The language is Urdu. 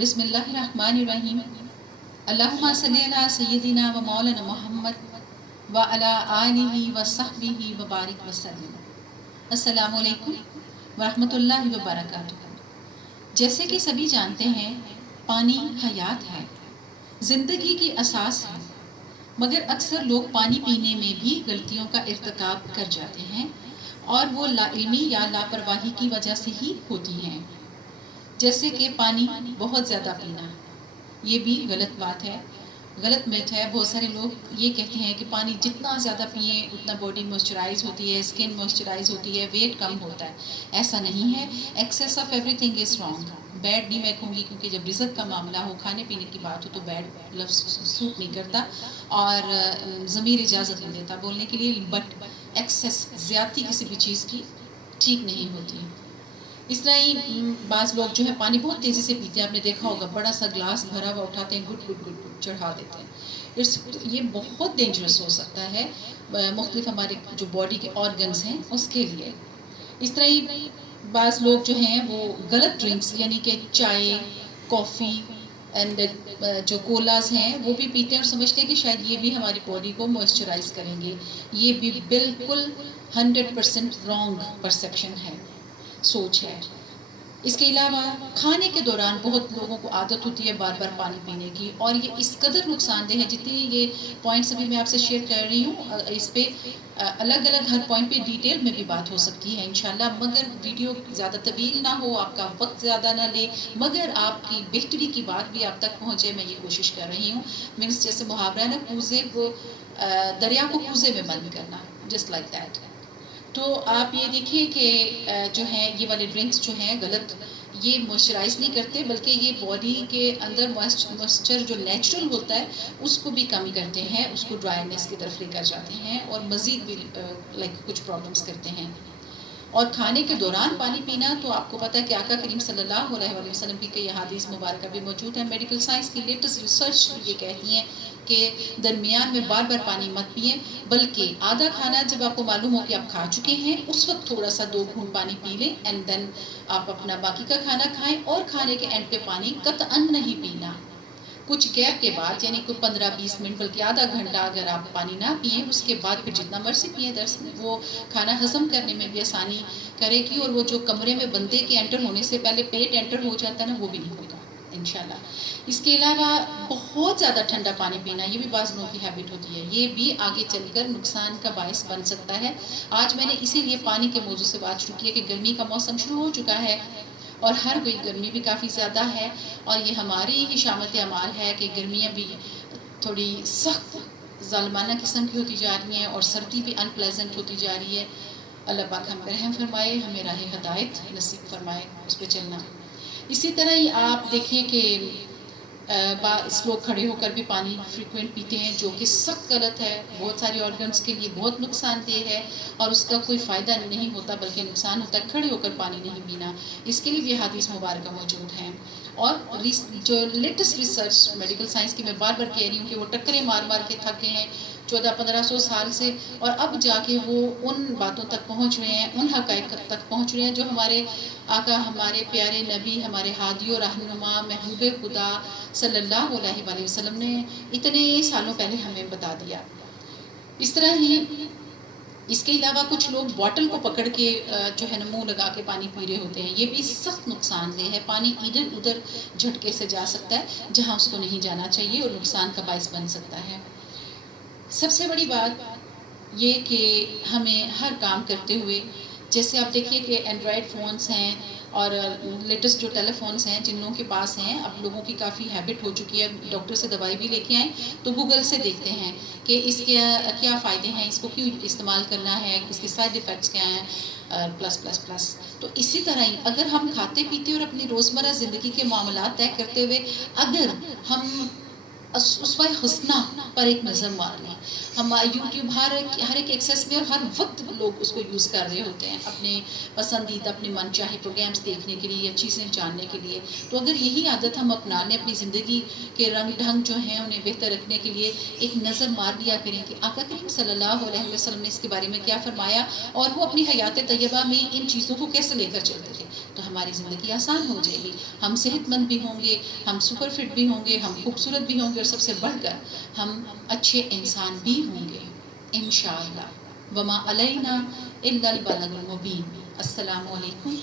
بسم اللہ الرحمن الرحیم. اللہم صلی علی سیدنا و مولانا محمد و علی آلہ و صحبہ و بارک وسلم. السلام علیکم ورحمۃ اللہ وبرکاتہ. جیسے کہ سبھی جانتے ہیں پانی حیات ہے، زندگی کی اساس ہے، مگر اکثر لوگ پانی پینے میں بھی غلطیوں کا ارتکاب کر جاتے ہیں اور وہ لا علمی یا لاپرواہی کی وجہ سے ہی ہوتی ہیں. جیسے کہ پانی بہت زیادہ پینا، یہ بھی غلط بات ہے، غلط میتھ ہے. بہت سارے لوگ یہ کہتے ہیں کہ پانی جتنا زیادہ پئیں اتنا باڈی موئسچرائز ہوتی ہے، اسکن موئسچرائز ہوتی ہے، ویٹ کم ہوتا ہے. ایسا نہیں ہے. Access of everything is wrong. Bad نہیں میں کہوں گی، کیونکہ جب رزق کا معاملہ ہو، کھانے پینے کی بات ہو تو بیڈ لفظ سوٹ نہیں کرتا اور ضمیر اجازت نہیں دیتا بولنے کے لیے. بٹ ایکسیس، زیادتی کسی بھی چیز کی ٹھیک نہیں ہوتی. اس طرح ہی بعض لوگ جو ہے پانی بہت تیزی سے پیتے ہیں. آپ نے دیکھا ہوگا بڑا سا گلاس بھرا ہوا اٹھاتے ہیں، گٹ گٹ گٹ گٹ چڑھا دیتے ہیں. یہ بہت ڈینجرس ہو سکتا ہے مختلف ہمارے جو باڈی کے آرگنز ہیں اس کے لیے. اس طرح ہی بعض لوگ جو ہیں وہ غلط ڈرنکس یعنی کہ چائے، کافی اینڈ جو کولاز ہیں وہ بھی پیتے ہیں اور سمجھتے ہیں کہ شاید یہ بھی ہماری باڈی کو موئسچرائز کریں گے. یہ بھی بالکل 100% رانگ پرسیپشن ہے، سوچ ہے. اس کے علاوہ کھانے کے دوران بہت لوگوں کو عادت ہوتی ہے بار بار پانی پینے کی، اور یہ اس قدر نقصان دہ ہے. جتنی یہ پوائنٹس ابھی میں آپ سے شیئر کر رہی ہوں، اس پہ الگ الگ ہر پوائنٹ پہ ڈیٹیل میں بھی بات ہو سکتی ہے انشاءاللہ. مگر ویڈیو زیادہ طویل نہ ہو، آپ کا وقت زیادہ نہ لے، مگر آپ کی بہتری کی بات بھی آپ تک پہنچے، میں یہ کوشش کر رہی ہوں. مینس جیسے محاورہ ہے نا، کوزے کو دریا کو کوزے میں بند کرنا، جسٹ لائک دیٹ. تو آپ یہ دیکھیے کہ جو ہے یہ والے ڈرنکس جو ہیں غلط، یہ موئسچرائز نہیں کرتے بلکہ یہ باڈی کے اندر موئسچر جو نیچرل ہوتا ہے اس کو بھی کمی کرتے ہیں، اس کو ڈرائنیس کی طرف لے کر جاتے ہیں اور مزید بھی لائک کچھ پرابلمس کرتے ہیں. اور کھانے کے دوران پانی پینا تو آپ کو پتہ ہے کہ آقا کریم صلی اللہ علیہ وسلم کی کئی احادیث مبارکہ بھی موجود ہیں. میڈیکل سائنس کی لیٹسٹ ریسرچ یہ کہتی ہیں کہ درمیان میں بار بار پانی مت پئیں، بلکہ آدھا کھانا جب آپ کو معلوم ہو کہ آپ کھا چکے ہیں اس وقت تھوڑا سا 2 گھونٹ پانی پی لیں، اینڈ دین آپ اپنا باقی کا کھانا کھائیں. اور کھانے کے اینڈ پہ پانی قطعاً نہیں پینا. کچھ گیپ کے بعد یعنی کوئی 15-20 منٹ بلکہ آدھا گھنٹہ اگر آپ پانی نہ پئیں، اس کے بعد پھر جتنا مرضی پئیں. وہ کھانا ہضم کرنے میں بھی آسانی کرے گی، اور وہ جو کمرے میں بندے کے انٹر ہونے سے پہلے پیٹ انٹر ہو جاتا ہے نا، وہ بھی نہیں ہوگا انشاءاللہ. اس کے علاوہ بہت زیادہ ٹھنڈا پانی پینا، یہ بھی بعض لوگوں کی ہیبٹ ہوتی ہے، یہ بھی آگے چل کر نقصان کا باعث بن سکتا ہے. آج میں نے اسی لیے پانی کے موضوع سے بات شروع کی ہے کہ گرمی کا موسم شروع ہو چکا ہے اور ہر کوئی گرمی بھی کافی زیادہ ہے، اور یہ ہماری ہی شامت اعمال ہے کہ گرمیاں بھی تھوڑی سخت ظالمانہ قسم کی ہوتی جا رہی ہیں اور سردی بھی انپلیزنٹ ہوتی جا رہی ہے. اللہ پاک ہم پر رحم فرمائے، ہمیں راہ ہدایت نصیب فرمائے اس پہ چلنا. اسی طرح ہی آپ دیکھیں کہ لوگ کھڑے ہو کر بھی پانی فریکوینٹ پیتے ہیں، جو کہ سخت غلط ہے. بہت سارے آرگنس کے لیے بہت نقصان دہ ہے اور اس کا کوئی فائدہ نہیں ہوتا بلکہ نقصان ہوتا ہے. کھڑے ہو کر پانی نہیں پینا، اس کے لیے بھی حدیث مبارکہ موجود ہیں. اور جو لیٹسٹ ریسرچ میڈیکل سائنس کی میں بار بار کہہ رہی ہوں کہ وہ ٹکریں مار مار کے تھک گئے ہیں 1400-1500 سال سے، اور اب جا کے وہ ان باتوں تک پہنچ رہے ہیں، ان حقائق تک پہنچ رہے ہیں جو ہمارے آقا، ہمارے پیارے نبی، ہمارے ہادی و رہنما محبوب خدا صلی اللہ علیہ وآلہ وسلم نے اتنے سالوں پہلے ہمیں بتا دیا. اس طرح ہی اس کے علاوہ کچھ لوگ باٹل کو پکڑ کے جو ہے نا منہ لگا کے پانی پی رہے ہوتے ہیں، یہ بھی سخت نقصان دہ ہے. پانی ادھر ادھر جھٹکے سے جا سکتا ہے جہاں اس کو نہیں جانا چاہیے اور نقصان کا باعث بن سکتا ہے. سب سے بڑی بات یہ کہ ہمیں ہر کام کرتے ہوئے، جیسے آپ دیکھیے کہ اینڈرائڈ فونز ہیں اور لیٹسٹ جو ٹیلی فونس ہیں جن لوگوں کے پاس ہیں، اب لوگوں کی کافی ہیبٹ ہو چکی ہے، ڈاکٹر سے دوائی بھی لے کے آئیں تو گوگل سے دیکھتے ہیں کہ اس کے کیا فائدے ہیں، اس کو کیوں استعمال کرنا ہے، اس کے سائیڈ ایفیکٹس کیا ہیں، پلس پلس پلس. تو اسی طرح ہی اگر ہم کھاتے پیتے اور اپنی روزمرہ زندگی کے معاملات طے کرتے ہوئے اگر ہم اسوہ حسنہ پر ایک نظر مار لیں، ہم یوٹیوب ہر ایک ایکسیس میں اور ہر وقت لوگ اس کو یوز کر رہے ہوتے ہیں اپنے پسندیدہ اپنے من چاہے پروگرامس دیکھنے کے لیے یا چیزیں جاننے کے لیے. تو اگر یہی عادت ہم اپنا لیں اپنی زندگی کے رنگ ڈھنگ جو ہیں انہیں بہتر رکھنے کے لیے ایک نظر مار لیا کریں کہ آقا کریم صلی اللہ علیہ وسلم نے اس کے بارے میں کیا فرمایا اور وہ اپنی حیات طیبہ میں ان چیزوں کو کیسے لے کر چلتے تھے, تو ہماری زندگی آسان ہو جائے گی. ہم صحت مند بھی ہوں گے, ہم سپر فٹ بھی ہوں گے, ہم خوبصورت بھی ہوں گے, اور سب سے بڑھ کر ہم اچھے انسان بھی ہوں گے انشاءاللہ. وما علینا الا البلاغ المبین. السلام علیکم